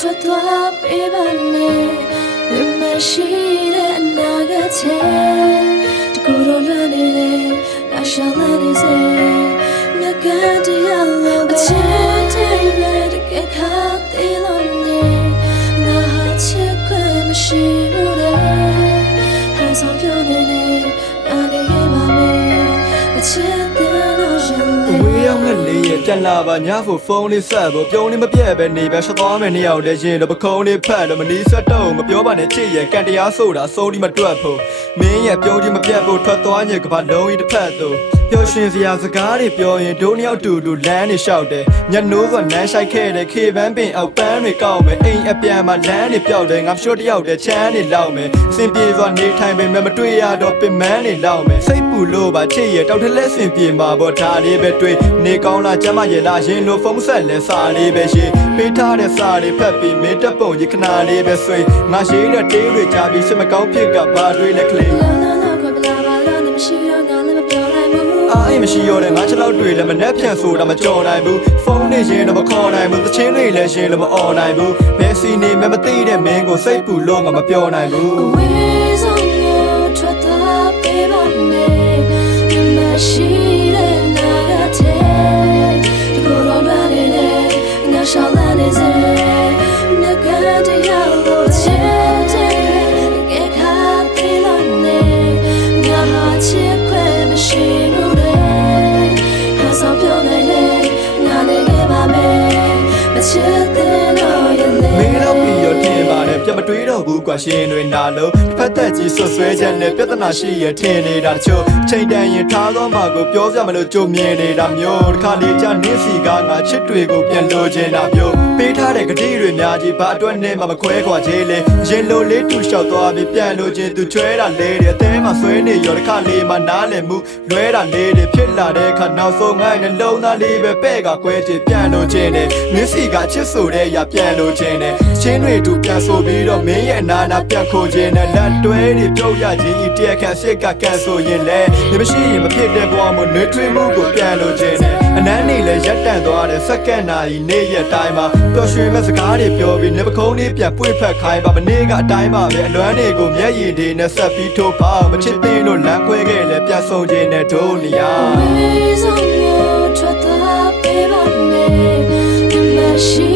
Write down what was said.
ထွက်သွားပေးပါမယ်လွန်မရှိတဲ့အနာဂတ်ချေတကူတော့လွန်နေတယ်ငါရှောင်လန်းနေစေငါကတရားလို့အချစ်တဲ့တကယ်ခါသေးလို့နေငါဟာချစ်ခွင့်မရှိဘူးလေဟန်ဆောင်ပြောနေနေအနေရပါမယ်အချစ်တဲ့လို့ရင်ဝေးရောက်ငှက်လေးရဲ့ပြန်လာပါညဖို့ဖုန်းလေးဆက်ဖို့ပြုံးလေးမပြတ်ပဲနေပဲရှော့သွားမယ်နှစ်ယောက်တည်းရင်တော့ပခုံးလေးဖက်တော့မနီးဆက်တော့မပြောပါနဲ့ချစ်ရဲ့ကန်တရားဆိုတာစိုးဒီမတွက်ဖို့မင်းရဲ့ပြုံးချင်းမပြတ်ဖို့ထွက်သွားညကဘာလုံးကြီးတစ်ဖက်သို့ပျော်ရွှင်စရာစကားတွေပြောရင်ဒိုးနှစ်ယောက်တူတူလမ်းနေလျှောက်တယ်ညနိုးကနန်းဆိုင်ခဲ့တယ်ခေပန်းပင်အောက်ပန်းတွေကောက်မယ်အိမ်အပြန်မှာလမ်းတွေပျောက်တယ်ငါရှော့တယောက်တည်းချမ်းနေလောက်မယ်စင်ပြေစွာနေထိုင်ပေမဲ့မတွေ့ရတော့ပင်မန်းနေလောက်မယ်စိတ်ပူလို့ပါချစ်ရဲ့တောက်ထလက်စင်ပြေမှာပေါ့ဒါလေးပဲတွေ့နေကောင်းလားကျမရဲ့လားရင်လို့ဖုံးဆက်လဲစာလေးပဲရှိပေးထားတဲ့စာတွေဖတ်ပြီးမင်းတက်ပုံရခနာလေးပဲဆွေငါရှိတဲ့တေးတွေကြားပြီးရှစ်မကောင်းဖြစ်ကဘာတွေလဲကလေးအိမ်မရှိရောတဲ့ငါချက်လောက်တွေ့လည်းမနှက်ဖြန်ဆိုတာမကြော်နိုင်ဘူးဖုန်းနဲ့ရင်တော့မခေါ်နိုင်ဘူးသချင်းတွေလည်းရှင်လို့မအော်နိုင်ဘူးဘယ်စီနေမှမသိတဲ့မင်းကိုစိတ်ပူလို့ငါမပြောနိုင်ဘူးအဝေးဆုံးကိုထွက်သွားပေးပါမယ်မရှိတဲ့နာဂတ်ချေတကူတော့လွန်နေတယ်ငါရှောင်လန်းနေစေငါကတရားလို့ချစ်တယ်တကယ်ခါသေးလို့နေငါဟာချစ်ခွင့်မရှိဘူးလေဟန်ဆောင်ပြောနေလေငါနေခဲ့ပါမယ်မချစ်တဲ့လို့ရလေမင်းတော့ပြီးရတင်ပါတယ်ပြတ်မတွေးတော့ဘူးကွာရှင်တွေနာလို့ဖက်သက်ကြီးဆွဆွဲချက်နဲ့ပြဿနာရှိရထင်နေတာတချို့ချိန်တန်ရင်ထားသောမှာကိုပြောပြမလို့ကြုံမြင်နေတာမျိုးတစ်ခါလေကြာနေစီကငါချစ်တွေကိုပြန်လို့ချင်တာမျိုးပေးထားတဲ့ဂတိတွေများကြီးဘာအတွက်နဲ့မှမခွဲခွာသေးလေရင်လိုလေးတူလျှောက်သွားပြီးပြန်လို့ချင်းသူချွဲတာလေးတယ်အသေးမှဆွဲနေရောတစ်ခါလေးမှနားလည်မှုလွဲတာလေးတွေဖြစ်လာတဲ့အခါနောက်ဆုံးငိုင်းနှလုံးသားလေးပဲပဲ့ကကွဲချင်ပြန်လို့ချင်းတယ်မျက်စိကချစ်ဆိုတဲ့ရပြန်လို့ချင်းတယ်ချင်းတွေတူပြန်ဆိုပြီးတော့မင်းရဲ့နာနာပြန်ခိုးခြင်းနဲ့လက်တွဲတွေပြုတ်ရခြင်းဤတရားခံစစ်ကကန်ဆိုရင်လဲဒီမရှိရင်မဖြစ်တဲ့ဘဝမှာနှွေးထွေးမှုကိုပြန်လို့ခြင်းနဲ့အနမ်းနေလဲရက်တန့်သွားတဲ့စက္ကန့်နာရီနေ့ရက်တိုင်းမှာပျော်ရွှင်မဲ့စကားတွေပြောပြီးနေပကုံးလေးပြန်ပွေ့ဖက်ခိုင်းပါမနေ့ကအတိုင်းပါပဲအလွမ်းတွေကိုမျက်ရည်တွေနဲ့ဆက်ပြီးထိုးပါမချစ်သေးလို့လမ်းခွဲခဲ့လဲပြန်ဆုံးခြင်းနဲ့ဒုနေရဝေးဆုံးကိုထွက်သွားပေးပါမယ်မရှိ